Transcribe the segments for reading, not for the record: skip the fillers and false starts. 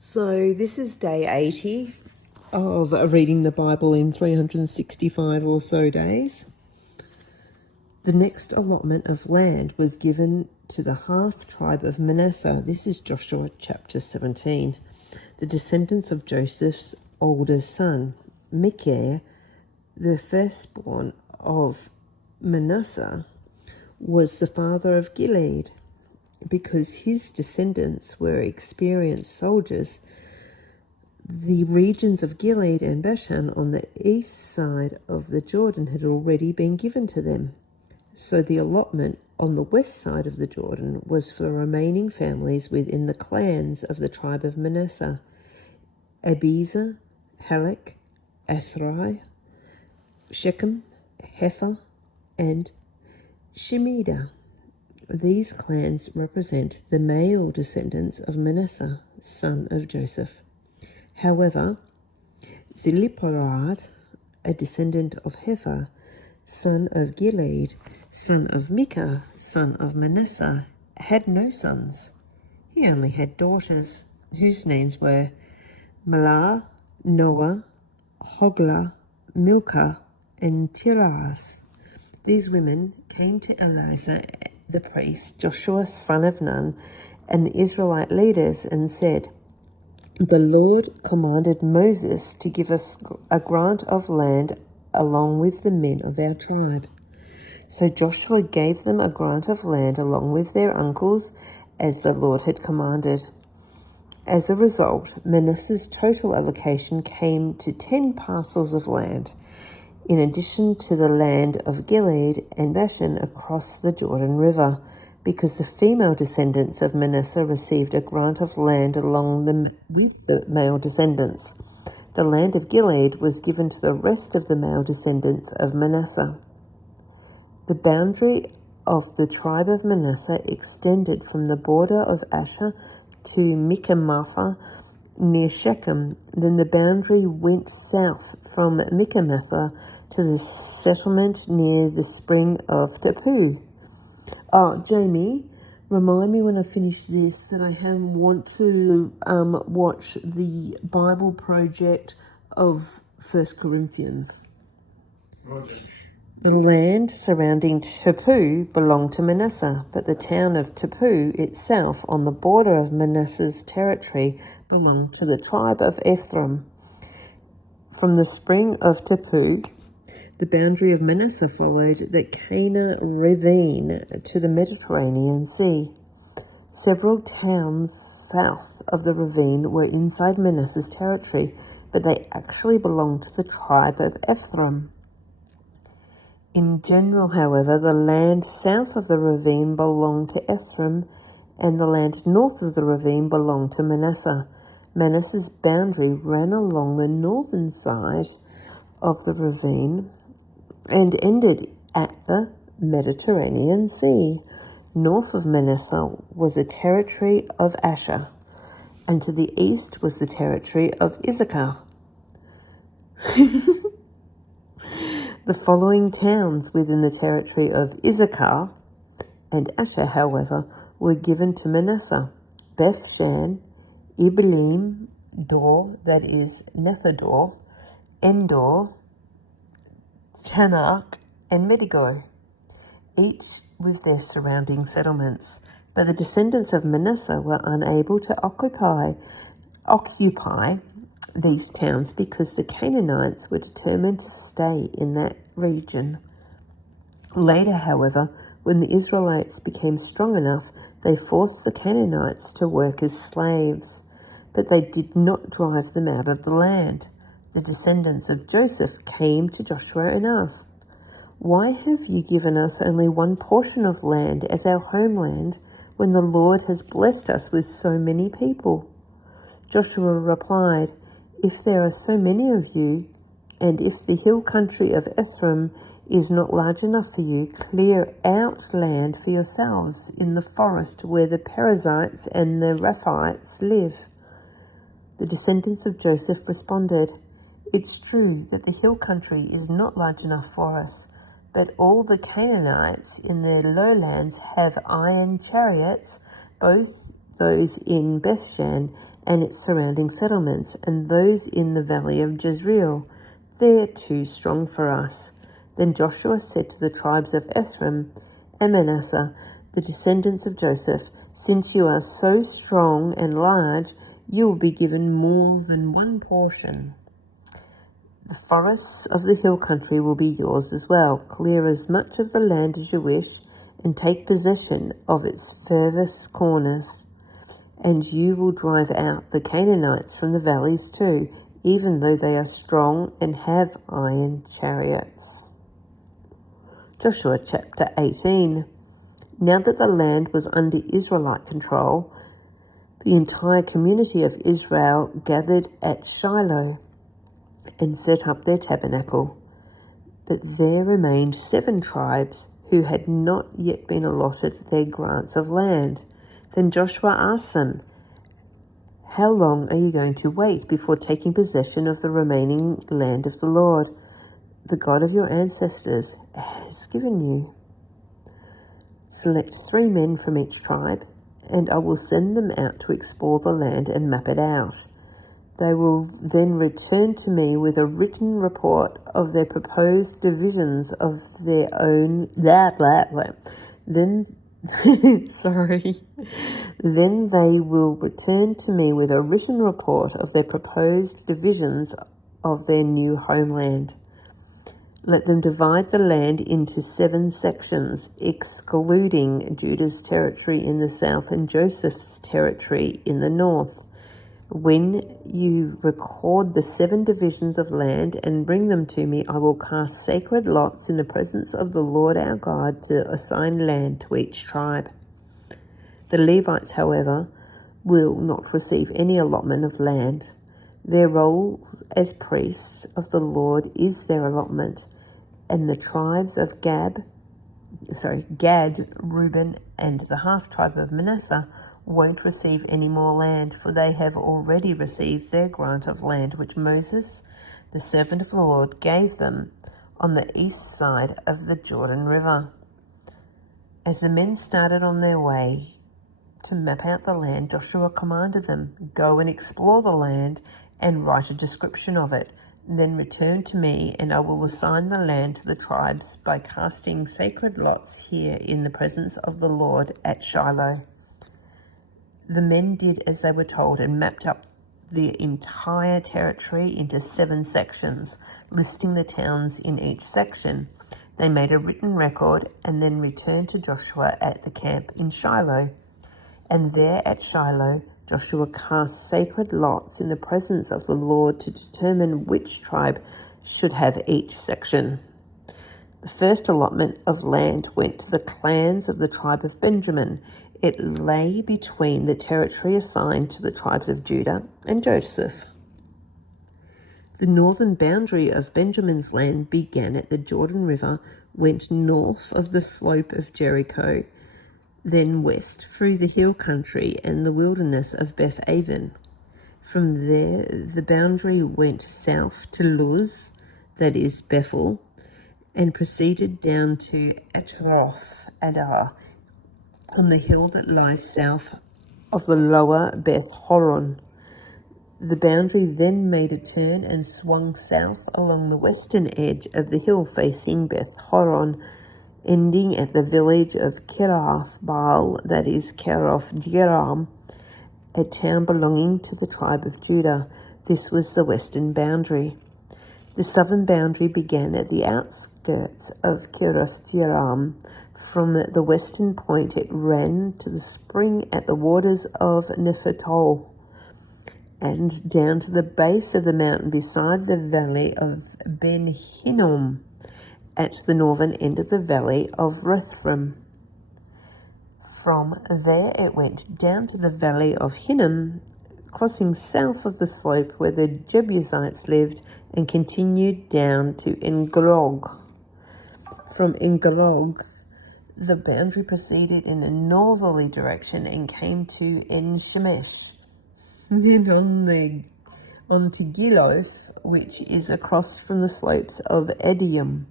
So this is day 80 of reading the Bible in 365 or so days. The next allotment of land was given to the half tribe of Manasseh. This is Joshua chapter 17. The descendants of Joseph's oldest son, Micah, the firstborn of Manasseh, was the father of Gilead. Because his descendants were experienced soldiers, the regions of Gilead and Bashan on the east side of the Jordan had already been given to them. So the allotment on the west side of the Jordan was for the remaining families within the clans of the tribe of Manasseh: Abiezer, Halak, Asrai, Shechem, Hepher, and Shemida. These clans represent the male descendants of Manasseh, son of Joseph. However, Zilpah, a descendant of Hepher, son of Gilead, son of Micah, son of Manasseh, had no sons. He only had daughters, whose names were Mahlah, Noah, Hoglah, Milcah, and Tiras. These women came to Eleazar the priest, Joshua son of Nun, and the Israelite leaders and said, "The Lord commanded Moses to give us a grant of land along with the men of our tribe." So Joshua gave them a grant of land along with their uncles, as the Lord had commanded. As a result, Manasseh's total allocation came to 10 parcels of land, in addition to the land of Gilead and Bashan across the Jordan River, because the female descendants of Manasseh received a grant of land along with the male descendants. The land of Gilead was given to the rest of the male descendants of Manasseh. The boundary of the tribe of Manasseh extended from the border of Asher to Michmathah near Shechem. Then the boundary went south from Michmathah to the settlement near the spring of Tapu. Oh, Jamie, remind me when I finish this that I want to watch the Bible project of 1 Corinthians. Roger. The land surrounding Tapu belonged to Manasseh, but the town of Tapu itself on the border of Manasseh's territory belonged to the tribe of Ephraim. From the spring of Tapu, the boundary of Manasseh followed the Kana ravine to the Mediterranean Sea. Several towns south of the ravine were inside Manasseh's territory, but they actually belonged to the tribe of Ephraim. In general, however, the land south of the ravine belonged to Ephraim, and the land north of the ravine belonged to Manasseh. Manasseh's boundary ran along the northern side of the ravine and ended at the Mediterranean Sea. North of Manasseh was a territory of Asher, and to the east was the territory of Issachar. The following towns within the territory of Issachar and Asher, however, were given to Manasseh: Bethshan, Ibleam, Dor, that is Nephador, Endor, Chanach, and Medigor, each with their surrounding settlements. But the descendants of Manasseh were unable to occupy these towns because the Canaanites were determined to stay in that region. Later, however, when the Israelites became strong enough, they forced the Canaanites to work as slaves, but they did not drive them out of the land. The descendants of Joseph came to Joshua and asked, "Why have you given us only one portion of land as our homeland when the Lord has blessed us with so many people?" Joshua replied, "If there are so many of you, and if the hill country of Ephraim is not large enough for you, clear out land for yourselves in the forest where the Perizzites and the Rephaites live." The descendants of Joseph responded, "It's true that the hill country is not large enough for us, but all the Canaanites in the lowlands have iron chariots, both those in Bethshan and its surrounding settlements, and those in the valley of Jezreel. They're too strong for us. Then Joshua said to the tribes of Ephraim and Manasseh, the descendants of Joseph, since you are so strong and large, you will be given more than one portion. The forests of the hill country will be yours as well. Clear as much of the land as you wish, and take possession of its furthest corners. And you will drive out the Canaanites from the valleys too, even though they are strong and have iron chariots. Joshua chapter 18. Now that the land was under Israelite control, the entire community of Israel gathered at Shiloh and set up their tabernacle. But there remained 7 tribes who had not yet been allotted their grants of land. Then Joshua asked them, how long are you going to wait before taking possession of the remaining land of the Lord, the God of your ancestors, has given you? Select 3 men from each tribe, and I will send them out to explore the land and map it out. They will then return to me with a written report of their proposed divisions of their own Then Then they will return to me with a written report of their proposed divisions of their new homeland. Let them divide the land into 7 sections, excluding Judah's territory in the south and Joseph's territory in the north. When you record the 7 divisions of land and bring them to me, I will cast sacred lots in the presence of the Lord our God to assign land to each tribe. The Levites, however, will not receive any allotment of land. Their role as priests of the Lord is their allotment, and the tribes of Gad, Reuben, and the half-tribe of Manasseh won't receive any more land, for they have already received their grant of land which Moses, the servant of the Lord, gave them on the east side of the Jordan River. As the men started on their way to map out the land, Joshua commanded them, go and explore the land and write a description of it. Then return to me, and I will assign the land to the tribes by casting sacred lots here in the presence of the Lord at Shiloh. The men did as they were told and mapped up the entire territory into 7 sections, listing the towns in each section. They made a written record and then returned to Joshua at the camp in Shiloh. And there at Shiloh, Joshua cast sacred lots in the presence of the Lord to determine which tribe should have each section. The first allotment of land went to the clans of the tribe of Benjamin. It lay between the territory assigned to the tribes of Judah and Joseph. The northern boundary of Benjamin's land began at the Jordan River, went north of the slope of Jericho, then west through the hill country and the wilderness of Beth-aven. From there, the boundary went south to Luz, that is Bethel, and proceeded down to Atroth Adar, on the hill that lies south of the lower Beth Horon. The boundary then made a turn and swung south along the western edge of the hill facing Beth Horon, ending at the village of Kiriath Baal, that is Kiriath Jearim, a town belonging to the tribe of Judah. This was the western boundary. The southern boundary began at the outskirts of Kiriath Jearim. From the western point it ran to the spring at the waters of Nephitol, and down to the base of the mountain beside the valley of Ben Hinnom, at the northern end of the valley of Rephaim. From there it went down to the valley of Hinnom, crossing south of the slope where the Jebusites lived, and continued down to En-Gog. From En-Gog, the boundary proceeded in a northerly direction and came to En-Shemesh. Then on to Giloth, which is across from the slopes of Edom.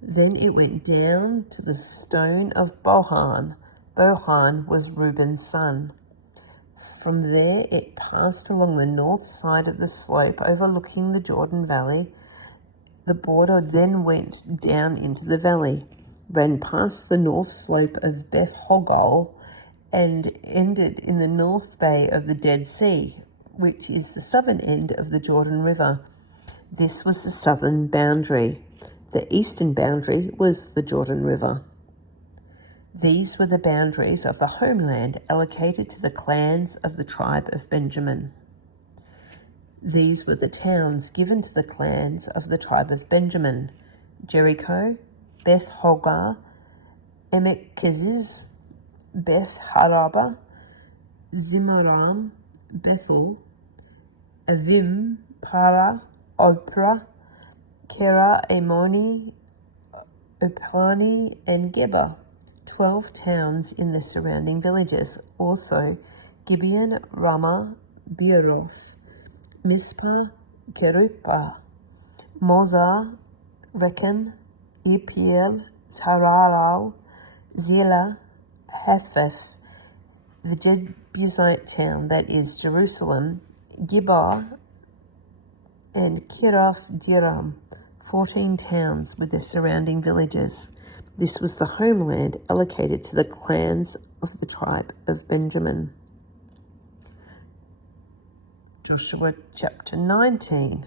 Then it went down to the stone of Bohan. Bohan was Reuben's son. From there it passed along the north side of the slope overlooking the Jordan Valley. The border then went down into the valley, ran past the north slope of Beth Hogol, and ended in the north bay of the Dead Sea, which is the southern end of the Jordan River. This was the southern boundary. The eastern boundary was the Jordan River. These were the boundaries of the homeland allocated to the clans of the tribe of Benjamin. These were the towns given to the clans of the tribe of Benjamin: Jericho, Beth Hogar, Emek Keziz, Beth Haraba, Zimaram, Bethel, Avim, Para, Oprah, Kera, Amoni, Oprani, and Geba, 12 towns in the surrounding villages. Also, Gibeon, Ramah, Beeroth, Mizpah, Keruppah, Moza, Rechem, Ipiel, Tararal, Zillah, Hephath, the Jebusite town, that is Jerusalem, Gibah, and Kirath Jearim, 14 towns with their surrounding villages. This was the homeland allocated to the clans of the tribe of Benjamin. Joshua chapter 19.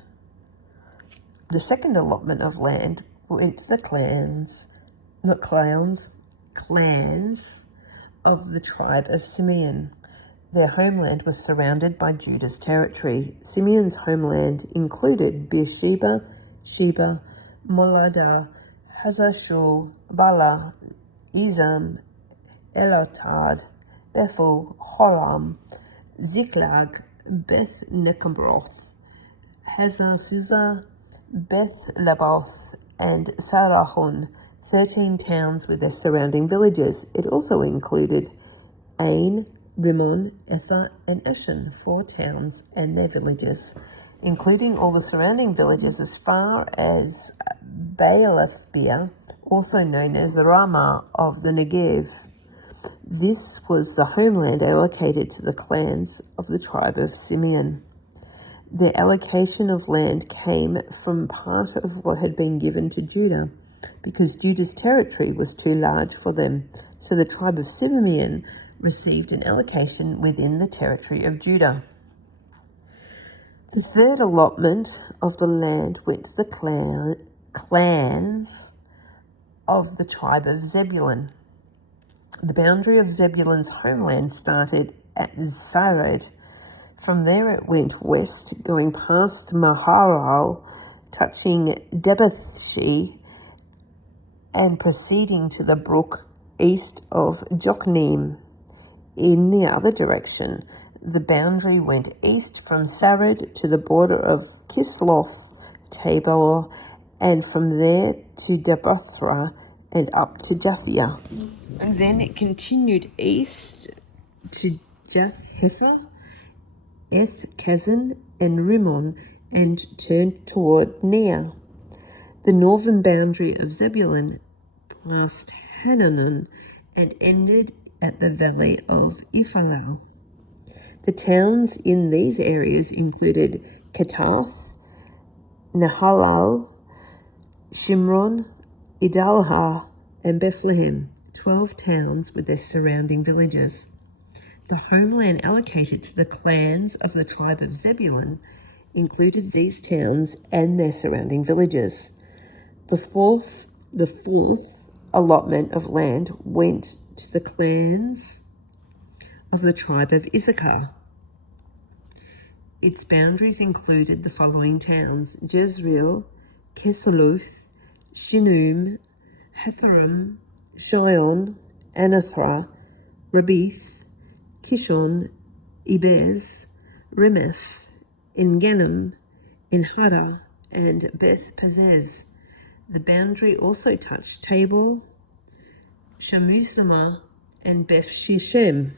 The second allotment of land went to the clans of the tribe of Simeon. Their homeland was surrounded by Judah's territory. Simeon's homeland included Beersheba, Sheba, Moladah, Hazashul, Bala, Ezam, Elotad, Bethel, Horam, Ziklag, Beth Nekabroth, Hazazuzah, Beth Laboth, and Sarahon, 13 towns with their surrounding villages. It also included Ain, Rimmon, Ether, and Eshan, 4 towns and their villages, including all the surrounding villages as far as Baalathbeer, also known as the Ramah of the Negev. This was the homeland allocated to the clans of the tribe of Simeon. Their allocation of land came from part of what had been given to Judah, because Judah's territory was too large for them. So the tribe of Simeon received an allocation within the territory of Judah. The third allotment of the land went to the clans of the tribe of Zebulun. The boundary of Zebulun's homeland started at Zared. From there it went west, going past Maharal, touching Debathshi, and proceeding to the brook east of Jokneam. In the other direction, the boundary went east from Sarid to the border of Kisloth Tabor, and from there to Debathra and up to Japhia. And then it continued east to Japhhefer, Eth Kazan, and Rimmon, and turned toward Ner. The northern boundary of Zebulun passed Hananon and ended at the valley of Iphalal. The towns in these areas included Katath, Nahalal, Shimron, Idalha, and Bethlehem, 12 towns with their surrounding villages. The homeland allocated to the clans of the tribe of Zebulun included these towns and their surrounding villages. The fourth allotment of land went to the clans of the tribe of Issachar. Its boundaries included the following towns: Jezreel, Kesaloth, Shinum, Hatharim, Shion, Anathra, Rabith, Kishon, Ibez, Remeth, Enganim, Enhada, and Beth Pazez. The boundary also touched Tabor, Shamusama, and Beth Shishem,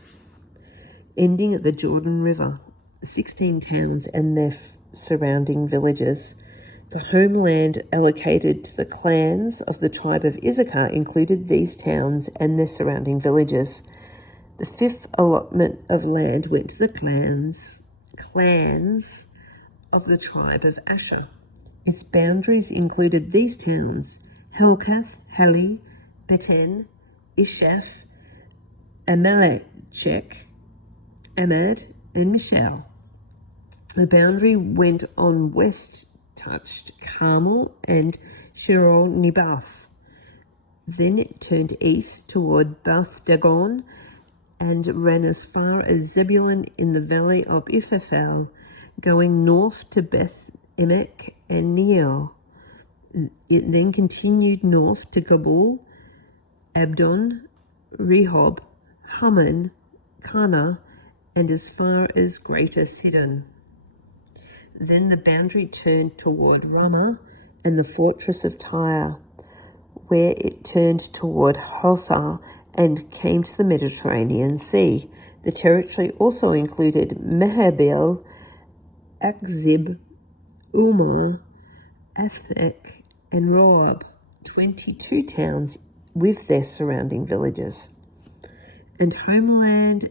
ending at the Jordan River, 16 towns and their surrounding villages. The homeland allocated to the clans of the tribe of Issachar included these towns and their surrounding villages. The fifth allotment of land went to the clans of the tribe of Asher. Its boundaries included these towns: Helkath, Hali, Beten, Ishaph, Amalekshech, Amad, and Mishal. The boundary went on west, touched Carmel and Shirol Nebath. Then it turned east toward Beth Dagon and ran as far as Zebulun in the valley of Iphaphel, going north to Beth Emek and Neo. It then continued north to Gabul, Abdon, Rehob, Haman, Kana, and as far as Greater Sidon. Then the boundary turned toward Ramah and the fortress of Tyre, where it turned toward Hosah and came to the Mediterranean Sea. The territory also included Mehabil, Akzib, Umar, Aphek, and Roab, 22 towns with their surrounding villages. And homeland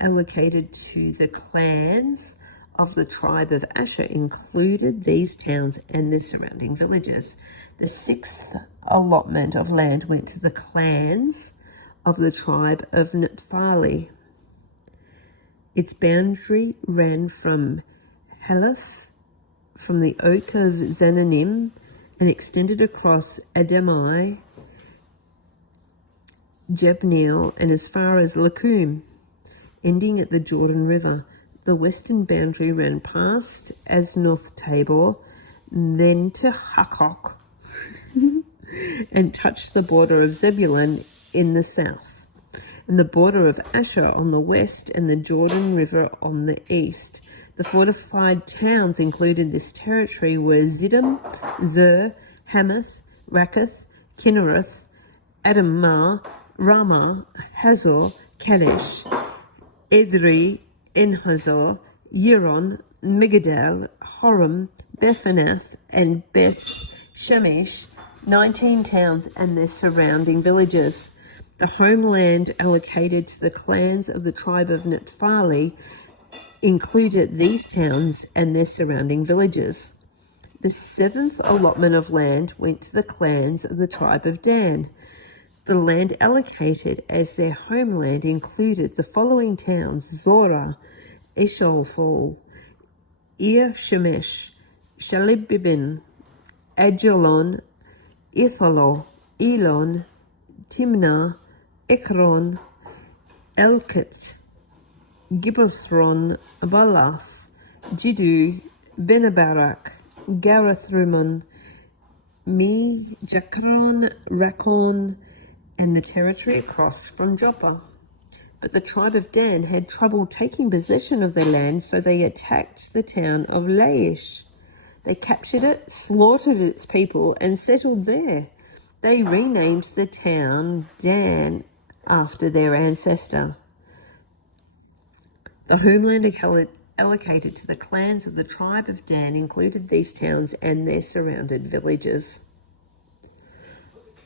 allocated to the clans of the tribe of Asher included these towns and their surrounding villages. The sixth allotment of land went to the clans of the tribe of Naphtali. Its boundary ran from Haleph, from the oak of Zananim, and extended across Adamai, Jabneel, and as far as Lakum, ending at the Jordan River. The western boundary ran past Aznoth Tabor, then to Hakok, and touched the border of Zebulun in the south, and the border of Asher on the west, and the Jordan River on the east. The fortified towns included in this territory were Ziddim, Zer, Hamath, Rakkath, Kinnereth, Adamah, Ramah, Hazor, Kadesh, Edrei, Enhazor, Euron, Megadal, Horem, Bethanath, and Beth Shemesh, 19 towns and their surrounding villages. The homeland allocated to the clans of the tribe of Naphtali included these towns and their surrounding villages. The seventh allotment of land went to the clans of the tribe of Dan. The land allocated as their homeland included the following towns: Zorah, Esholfol, Ir Shemesh, Shalibibin, Ajalon, Ithalo, Elon, Timnah, Ekron, Elkit, Gibbethron, Balath, Jiddu, Benabarak, Garathrimon, Me, Jakron, Rakon, and the territory across from Joppa. But the tribe of Dan had trouble taking possession of their land, so they attacked the town of Laish. They captured it, slaughtered its people, and settled there. They renamed the town Dan after their ancestor. The homeland allocated to the clans of the tribe of Dan included these towns and their surrounded villages.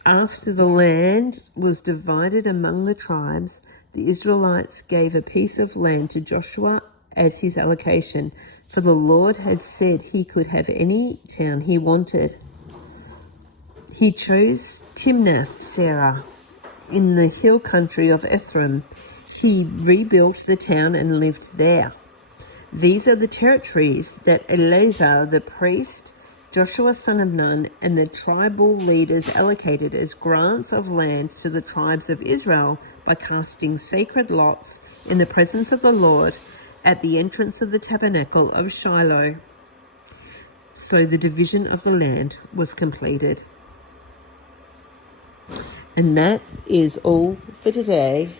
After the land was divided among the tribes, the Israelites gave a piece of land to Joshua as his allocation, for the Lord had said he could have any town he wanted. He chose Timnath-Serah in the hill country of Ephraim. He rebuilt the town and lived there. These are the territories that Eleazar the priest, Joshua son of Nun, and the tribal leaders allocated as grants of land to the tribes of Israel by casting sacred lots in the presence of the Lord at the entrance of the tabernacle of Shiloh. So the division of the land was completed. And that is all for today.